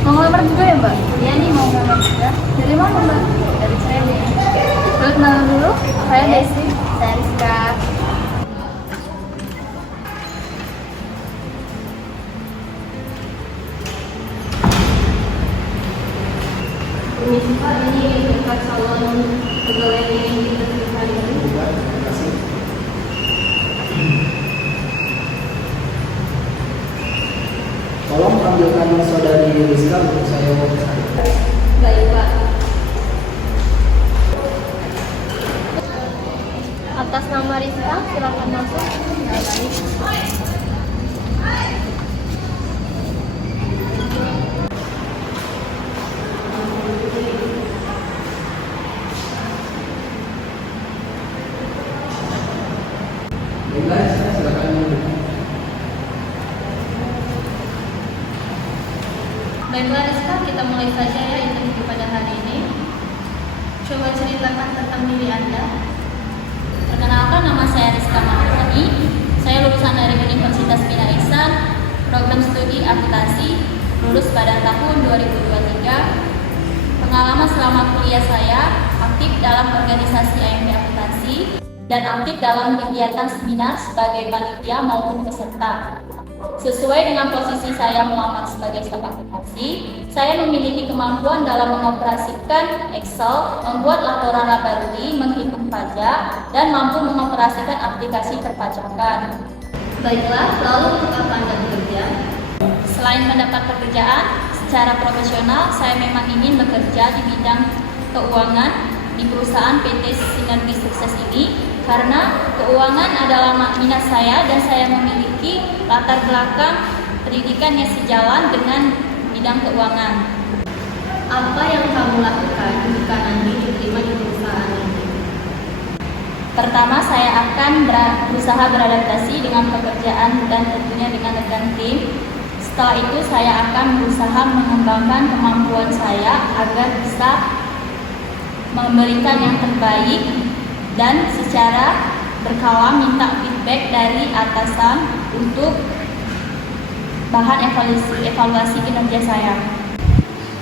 Mau ngelamar juga ya Mbak? Iya nih mau ngelamar juga. Dari mana Mbak? Dari Cirebon. Boleh kenalan dulu? Saya Desi. Saya Rizka. Permisi Pak, ini dekat salon pegawai yang kita hari ini. Terima kasih. Tolong tampilkan saudari Rizka untuk saya wawancara. Baik Pak. Atas nama Rizka, silakan masuk. Baik. Baiklah, silakan duduk. Baiklah Rizka, kita mulai saja ya interview pada hari ini. Coba ceritakan tentang diri Anda. Perkenalkan, nama saya Rizka Maharani. Saya lulusan dari Universitas Bina Ihsan, program studi akuntansi, lulus pada tahun 2023. Pengalaman selama kuliah saya aktif dalam organisasi AMB Akuntansi dan aktif dalam kegiatan seminar sebagai panitia maupun peserta. Sesuai dengan posisi saya melamar sebagai staf akuntansi, saya memiliki kemampuan dalam mengoperasikan Excel, membuat laporan laba rugi, menghitung pajak, dan mampu mengoperasikan aplikasi perpajakan. Baiklah, lalu untuk apa Anda bekerja? Selain mendapat pekerjaan secara profesional, saya memang ingin bekerja di bidang keuangan di perusahaan PT Sinergi Sukses ini karena keuangan adalah minat saya dan saya memiliki latar belakang pendidikan yang sejalan dengan bidang keuangan. Apa yang kamu lakukan jika nanti diterima di perusahaan ini? Pertama, saya akan berusaha beradaptasi dengan pekerjaan dan tentunya dengan rekan tim. Setelah itu, saya akan berusaha mengembangkan kemampuan saya agar bisa memberikan yang terbaik dan secara berkala minta feedback dari atasan untuk bahan evaluasi kinerja saya.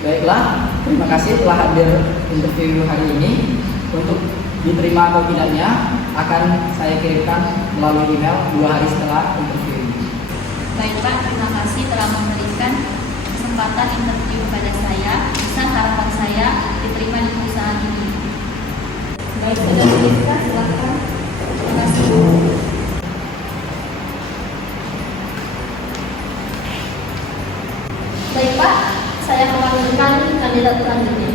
Baiklah, terima kasih telah hadir interview hari ini. Untuk diterima atau tidaknya akan saya kirimkan melalui email 2 hari setelah interview ini. Baik Pak, terima kasih telah memberikan kesempatan interview pada saya. Besar harapan saya diterima di perusahaan ini. Baik, sudah Rizka, silakan. Terima kasih. Baik Pak, saya memanggilkan kandidat selanjutnya.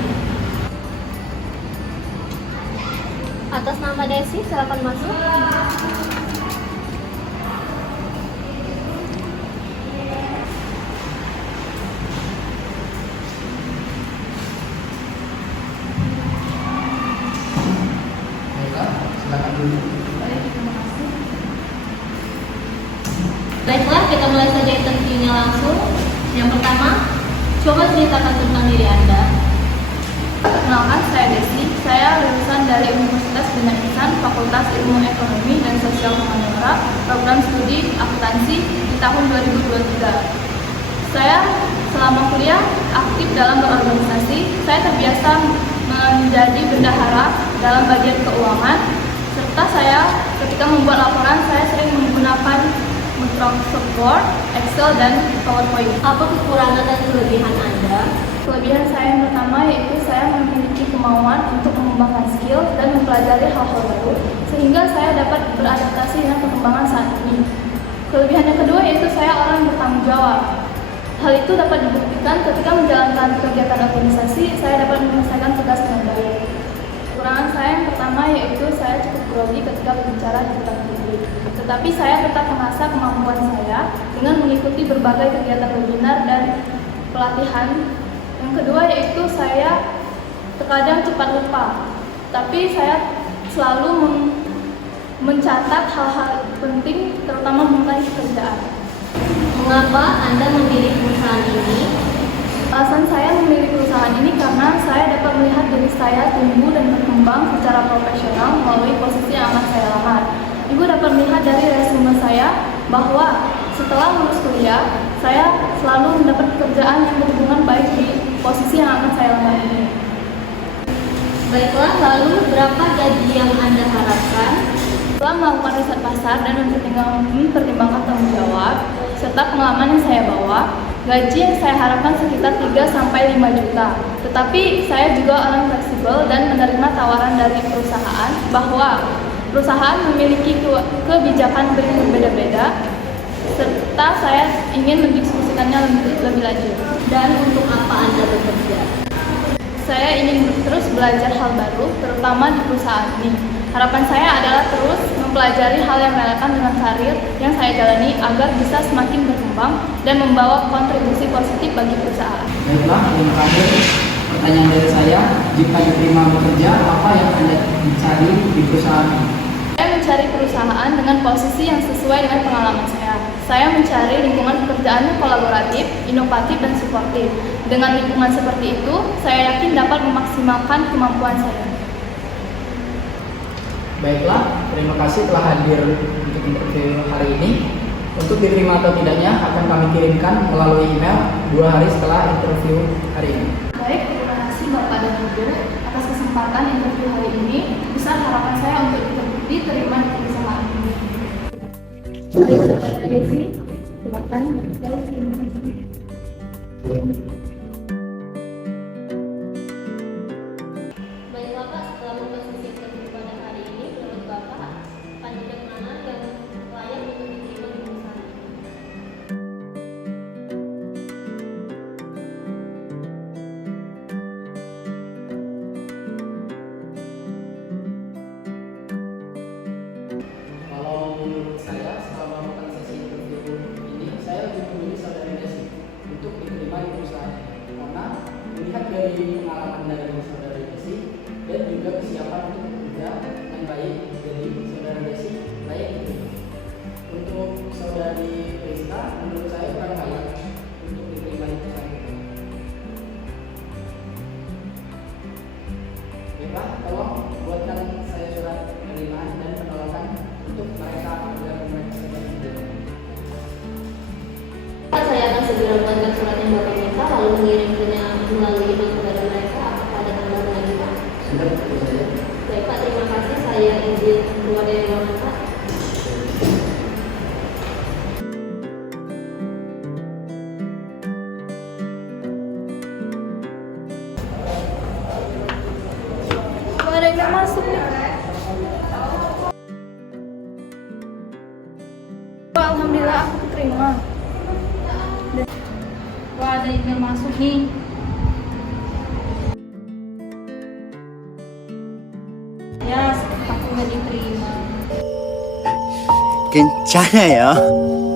Atas nama Desi, silakan masuk. Baiklah, silakan dulu. Baiklah, kita mulai saja interviewnya langsung. Yang pertama, coba ceritakan tentang diri Anda. Perkenalkan, saya Desi. Saya lulusan dari Universitas Bina Ihsan, Fakultas Ilmu Ekonomi dan Sosial Humaniora, program studi akuntansi di tahun 2023. Saya selama kuliah aktif dalam berorganisasi. Saya terbiasa menjadi bendahara dalam bagian keuangan, serta saya ketika membuat laporan, saya sering menggunakan Microsoft Word, Excel, dan PowerPoint. Apa kekurangan dan kelebihan Anda? Kelebihan saya yang pertama yaitu saya memiliki kemauan untuk mengembangkan skill dan mempelajari hal-hal baru sehingga saya dapat beradaptasi dengan perkembangan saat ini. Kelebihan yang kedua yaitu saya orang yang bertanggung jawab. Hal itu dapat dibuktikan ketika menjalankan kegiatan organisasi, saya dapat menyelesaikan tugas dengan baik. Kekurangan saya yang pertama yaitu saya cukup grogi ketika berbicara di depan publik. Tetapi saya tetap mengasah kemampuan saya dengan mengikuti berbagai kegiatan webinar dan pelatihan. Yang kedua yaitu saya terkadang cepat lupa, tapi saya selalu mencatat hal-hal penting, terutama mengenai pekerjaan. Mengapa Anda memilih perusahaan ini? Alasan saya memilih perusahaan ini karena saya dapat melihat diri saya tumbuh dan berkembang secara profesional melalui posisi yang amat saya lamar. Ibu dapat melihat dari resume saya bahwa setelah lulus kuliah, saya selalu mendapat pekerjaan yang berhubungan baik di posisi yang akan saya lamar ini. Baiklah, lalu berapa gaji yang Anda harapkan? Setelah melakukan riset pasar dan mempertimbangkan tanggung jawab serta pengalaman yang saya bawa, gaji yang saya harapkan sekitar 3-5 juta. Tetapi saya juga orang fleksibel dan menerima tawaran dari perusahaan bahwa perusahaan memiliki kebijakan berbeda-beda, serta saya ingin mendiskusikannya lebih lanjut. Dan untuk apa Anda bekerja? Saya ingin terus belajar hal baru, terutama di perusahaan ini. Harapan saya adalah terus mempelajari hal yang relevan dengan karir yang saya jalani agar bisa semakin berkembang dan membawa kontribusi positif bagi perusahaan. Baiklah, yang terakhir pertanyaan dari saya, jika diterima bekerja, apa yang Anda mencari di perusahaan ini? Saya mencari perusahaan dengan posisi yang sesuai dengan pengalaman saya. Saya mencari lingkungan pekerjaannya kolaboratif, inovatif, dan suportif. Dengan lingkungan seperti itu, saya yakin dapat memaksimalkan kemampuan saya. Baiklah, terima kasih telah hadir untuk interview hari ini. Untuk diterima atau tidaknya akan kami kirimkan melalui email 2 hari setelah interview hari ini. Baik, terima kasih Bapak dan Ibu atas kesempatan interview hari ini. Besar harapan saya untuk diterima di perusahaan ini. Silakan. Baiklah Pak, setelah memposisi interview pada hari ini, menurut Bapak, kandidat mana yang layak untuk diterima di perusahaan ini? Kalau menurut saya, selama melakukan sesi interview ini, saya lebih memilih saudari Desi untuk diterima di perusahaan ini. Karena melihat dari pengalaman dari saudari Desi dan juga kesiapan untuk bekerja dengan baik, jadi saudari Desi layak diterima. Untuk saudari Rizka, menurut saya kurang layak untuk diterima di perusahaan ini. Baiklah, tolong buatkan saya surat penerimaan dan penolakan untuk mereka agar mereka dapat diterima. Saya akan segera membuatkan surat yang Bapak minta, lalu mengirimkannya melalui email kepada mereka. Apakah ada tambahan lagi Pak? Sudah, itu saja. Baik Pak, terima kasih. Saya izin keluar dari ruangan Pak. Nggak ada yang masuk nih. Alhamdulillah aku terima. Wah, ada email masuk nih. Ya, aku nggak diterima. 괜찮아요.